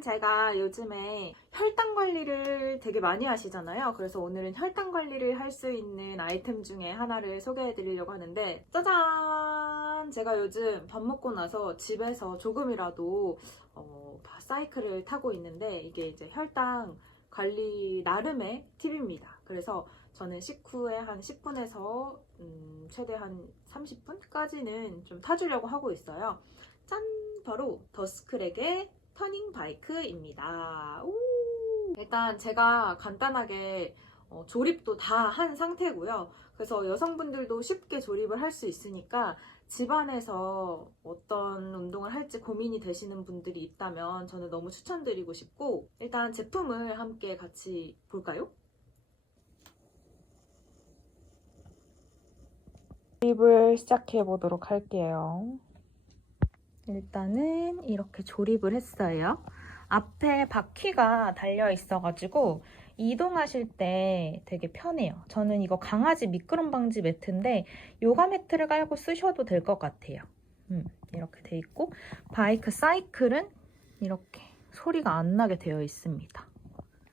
제가 요즘에 혈당 관리를 되게 많이 하시잖아요. 그래서 오늘은 혈당 관리를 할 수 있는 아이템 중에 하나를 소개해 드리려고 하는데, 짜잔! 제가 요즘 밥 먹고 나서 집에서 조금이라도 어, 사이클을 타고 있는데, 이게 이제 혈당 관리 나름의 팁입니다. 그래서 저는 식후에 한 10분에서 음, 최대 한 30분까지는 좀 타주려고 하고 있어요. 짠! 바로 더스크렉의 터닝 바이크입니다. 오! 일단 제가 간단하게 어, 조립도 다 한 상태고요. 그래서 여성분들도 쉽게 조립을 할 수 있으니까 집안에서 어떤 운동을 할지 고민이 되시는 분들이 있다면 저는 너무 추천드리고 싶고 일단 제품을 함께 같이 볼까요? 조립을 시작해 보도록 할게요. 일단은 이렇게 조립을 했어요. 앞에 바퀴가 달려 있어가지고 이동하실 때 되게 편해요. 저는 이거 강아지 미끄럼 방지 매트인데 요가 매트를 깔고 쓰셔도 될 것 같아요. 음, 이렇게 돼 있고 바이크 사이클은 이렇게 소리가 안 나게 되어 있습니다.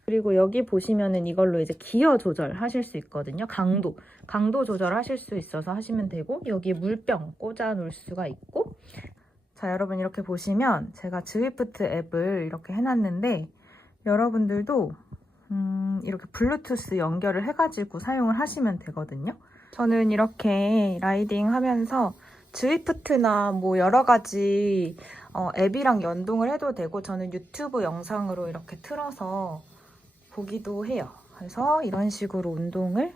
그리고 여기 보시면은 이걸로 이제 기어 조절하실 수 있거든요. 강도, 강도 조절하실 수 있어서 하시면 되고 여기 물병 꽂아 놓을 수가 있고 자, 여러분 이렇게 보시면 제가 드위프트 앱을 이렇게 해놨는데 여러분들도 음, 이렇게 블루투스 연결을 해가지고 사용을 하시면 되거든요. 저는 이렇게 라이딩 하면서 드위프트나 뭐 여러 가지 어, 앱이랑 연동을 해도 되고 저는 유튜브 영상으로 이렇게 틀어서 보기도 해요. 그래서 이런 식으로 운동을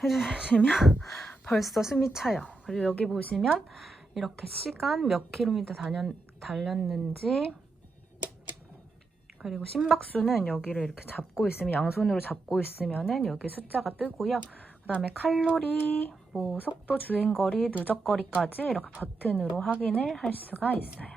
해주시면 벌써 숨이 차요. 그리고 여기 보시면 이렇게 시간 몇 킬로미터 다녔, 달렸는지 그리고 심박수는 여기를 이렇게 잡고 있으면 양손으로 잡고 있으면은 여기 숫자가 뜨고요. 그 다음에 칼로리, 뭐 속도, 주행거리, 누적거리까지 이렇게 버튼으로 확인을 할 수가 있어요.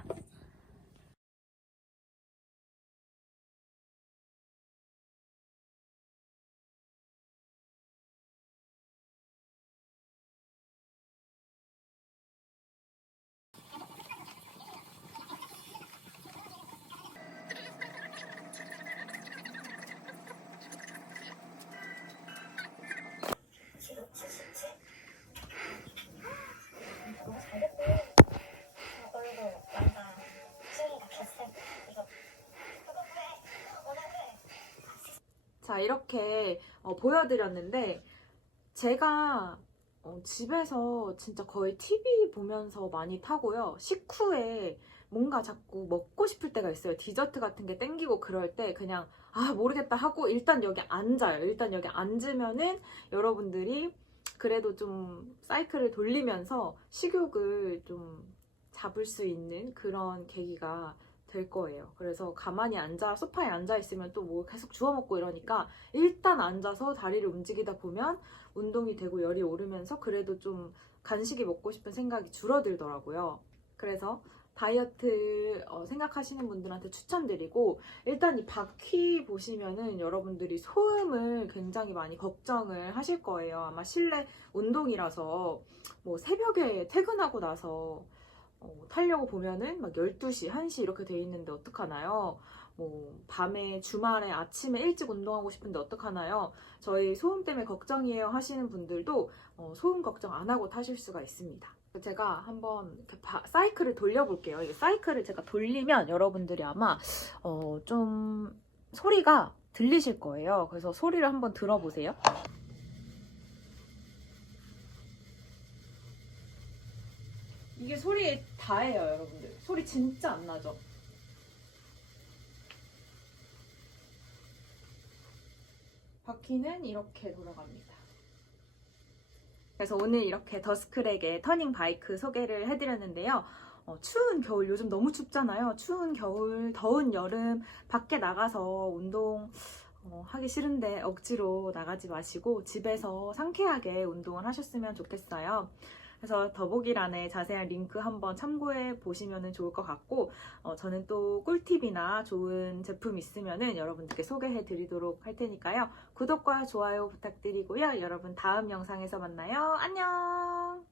자, 이렇게 어, 보여드렸는데, 제가 어, 집에서 진짜 거의 TV 보면서 많이 타고요. 식후에 뭔가 자꾸 먹고 싶을 때가 있어요. 디저트 같은 게 땡기고 그럴 때 그냥, 아, 모르겠다 하고 일단 여기 앉아요. 일단 여기 앉으면은 여러분들이 그래도 좀 사이클을 돌리면서 식욕을 좀 잡을 수 있는 그런 계기가 될 거예요. 그래서 가만히 앉아 소파에 앉아 있으면 또 뭐 계속 주워 먹고 이러니까 일단 앉아서 다리를 움직이다 보면 운동이 되고 열이 오르면서 그래도 좀 간식이 먹고 싶은 생각이 줄어들더라고요. 그래서 다이어트 어, 생각하시는 분들한테 추천드리고 일단 이 바퀴 보시면은 여러분들이 소음을 굉장히 많이 걱정을 하실 거예요. 아마 실내 운동이라서 뭐 새벽에 퇴근하고 나서 어, 타려고 보면은 막 12시, 1시 이렇게 돼 있는데 어떡하나요? 뭐 밤에 주말에 아침에 일찍 운동하고 싶은데 어떡하나요? 저희 소음 때문에 걱정이에요 하시는 분들도 어, 소음 걱정 안 하고 타실 수가 있습니다. 제가 한번 바- 사이클을 돌려볼게요. 이 사이클을 제가 돌리면 여러분들이 아마 어, 좀 소리가 들리실 거예요. 그래서 소리를 한번 들어보세요. 이게 소리 다예요, 여러분들. 소리 진짜 안 나죠? 바퀴는 이렇게 돌아갑니다. 그래서 오늘 이렇게 더스크렉의 터닝 바이크 소개를 해드렸는데요. 어, 추운 겨울, 요즘 너무 춥잖아요. 추운 겨울, 더운 여름, 밖에 나가서 운동 어, 하기 싫은데 억지로 나가지 마시고 집에서 상쾌하게 운동을 하셨으면 좋겠어요. 그래서 더보기란에 자세한 링크 한번 참고해 보시면 좋을 것 같고 어, 저는 또 꿀팁이나 좋은 제품 있으면 여러분들께 소개해 드리도록 할 테니까요. 구독과 좋아요 부탁드리고요. 여러분 다음 영상에서 만나요. 안녕!